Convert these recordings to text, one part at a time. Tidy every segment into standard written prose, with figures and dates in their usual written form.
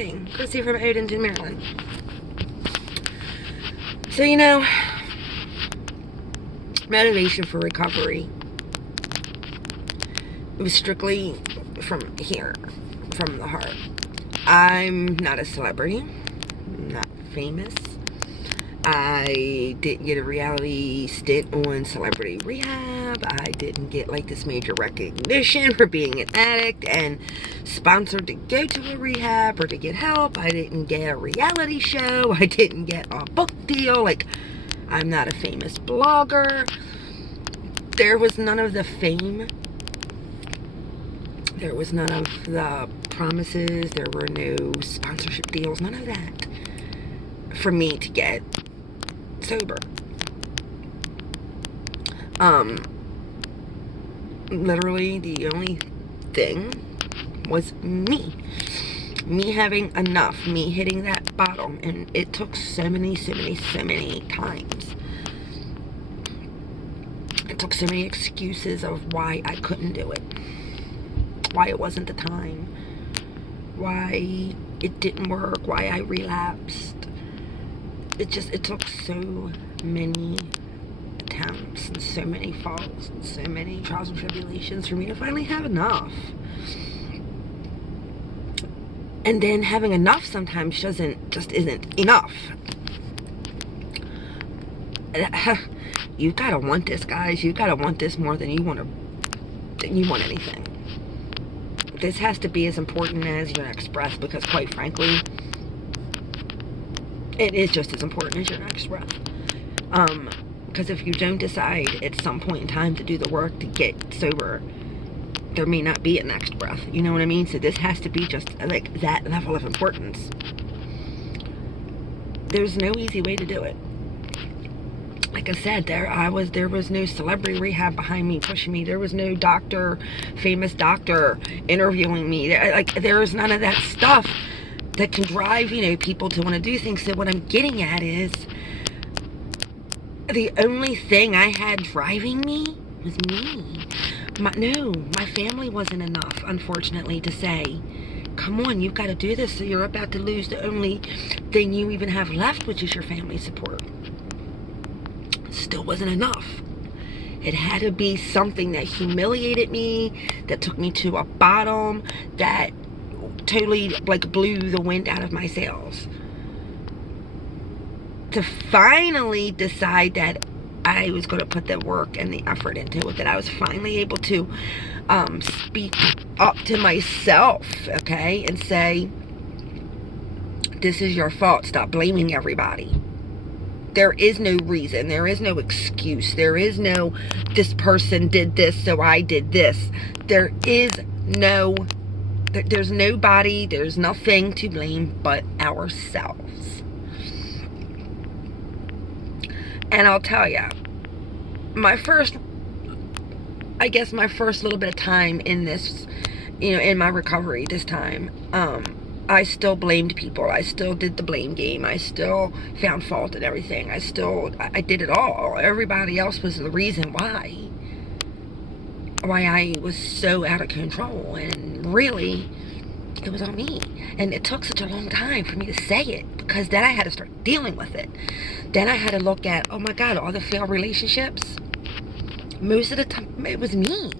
morning. Chrissy from Odenton, Maryland. So, you know, motivation for recovery. It was strictly from here, from the heart. I'm not a celebrity, not famous. I didn't get a reality stint on Celebrity Rehab. I didn't get like this major recognition for being an addict and sponsored to go to a rehab or to get help. I didn't get a reality show. I didn't get a book deal. Like, I'm not a famous blogger. There was none of the fame. There was none of the promises. There were no sponsorship deals. None of that for me to get sober. Literally the only thing was me having enough, me hitting that bottom, and it took so many times. It took so many excuses of why I couldn't do it, why it wasn't the time, why it didn't work, why I relapsed. It took so many attempts and so many falls and so many trials and tribulations for me to finally have enough. And then having enough sometimes just isn't enough. You gotta want this, guys. You gotta want this more than you want anything. This has to be as important as your next breath, because quite frankly, it is just as important as your next breath. Because if you don't decide at some point in time to do the work to get sober, there may not be a next breath. You know what I mean? So this has to be just like that level of importance. There's no easy way to do it. Like I said, there was no Celebrity Rehab behind me, pushing me. There was no famous doctor interviewing me. There was none of that stuff that can drive, you know, people to want to do things. So what I'm getting at is, the only thing I had driving me was me. My family wasn't enough, unfortunately, to say, come on, you've got to do this, so you're about to lose the only thing you even have left, which is your family support. Still wasn't enough. It had to be something that humiliated me, that took me to a bottom, that totally like blew the wind out of my sails, to finally decide that I was going to put the work and the effort into it, that I was finally able to speak up to myself, okay, and say, this is your fault. Stop blaming everybody. There is no reason. There is no excuse. There is no, this person did this, so I did this. There's nobody, there's nothing to blame but ourselves. And I'll tell you, my first little bit of time in this, you know, in my recovery this time, I still blamed people. I still did the blame game. I still found fault in everything. I did it all. Everybody else was the reason why I was so out of control. And really, it was on me. And it took such a long time for me to say it, because then I had to start dealing with it. Then I had to look at, oh my God, all the failed relationships. Most of the time, it was me.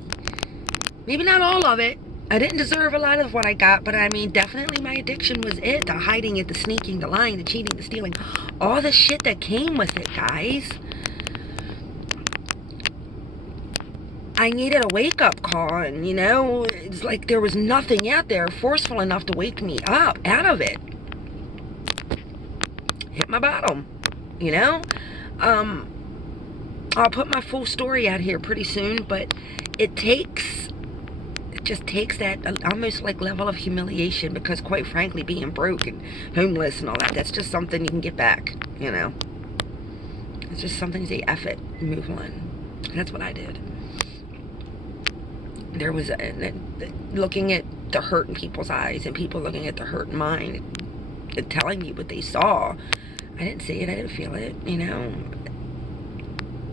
Maybe not all of it. I didn't deserve a lot of what I got, but I mean, definitely my addiction was it. The hiding it, the sneaking, the lying, the cheating, the stealing. All the shit that came with it, guys. I needed a wake-up call, and, you know, it's like there was nothing out there forceful enough to wake me up out of it. Hit my bottom, you know? I'll put my full story out here pretty soon, but it just takes that almost like level of humiliation, because quite frankly, being broke and homeless and all that, that's just something you can get back, you know? It's just something to say, F it, and move on. That's what I did. There was looking at the hurt in people's eyes, and people looking at the hurt in mine and telling me what they saw. I didn't see it, I didn't feel it, you know?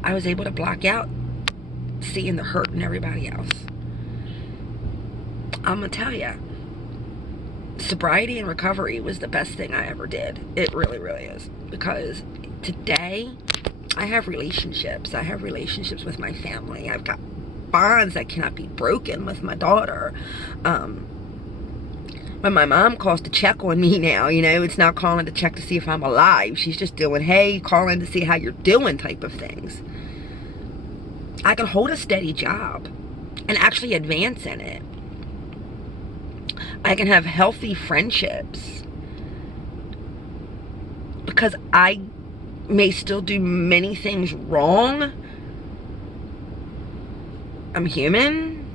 I was able to block out seeing the hurt in everybody else. I'm gonna tell you, sobriety and recovery was the best thing I ever did. It really, really is. Because today, I have relationships. I have relationships with my family. I've got bonds that cannot be broken with my daughter. When my mom calls to check on me now, you know, it's not calling to check to see if I'm alive. She's just doing, hey, calling to see how you're doing type of things. I can hold a steady job and actually advance in it. I can have healthy friendships because I may still do many things wrong. I'm human.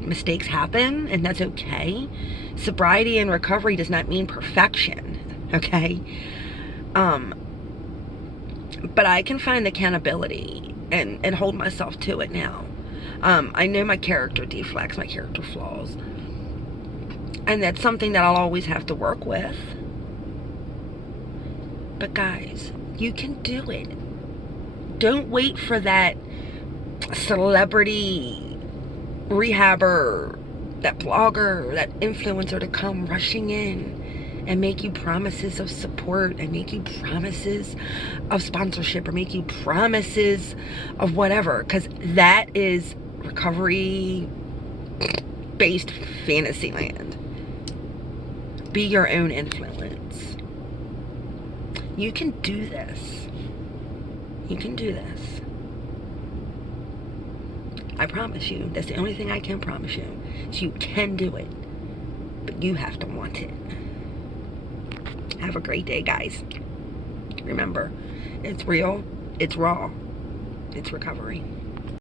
Mistakes happen, and that's okay. Sobriety and recovery does not mean perfection, okay? But I can find accountability and hold myself to it now. I know my character deflects, my character flaws. And that's something that I'll always have to work with. But guys, you can do it. Don't wait for that celebrity rehabber, that blogger, that influencer to come rushing in and make you promises of support and make you promises of sponsorship or make you promises of whatever, because that is recovery based fantasy land. Be your own influence. You can do this. You can do this. I promise you. That's the only thing I can promise you. So you can do it. But you have to want it. Have a great day, guys. Remember, it's real, it's raw, it's recovery.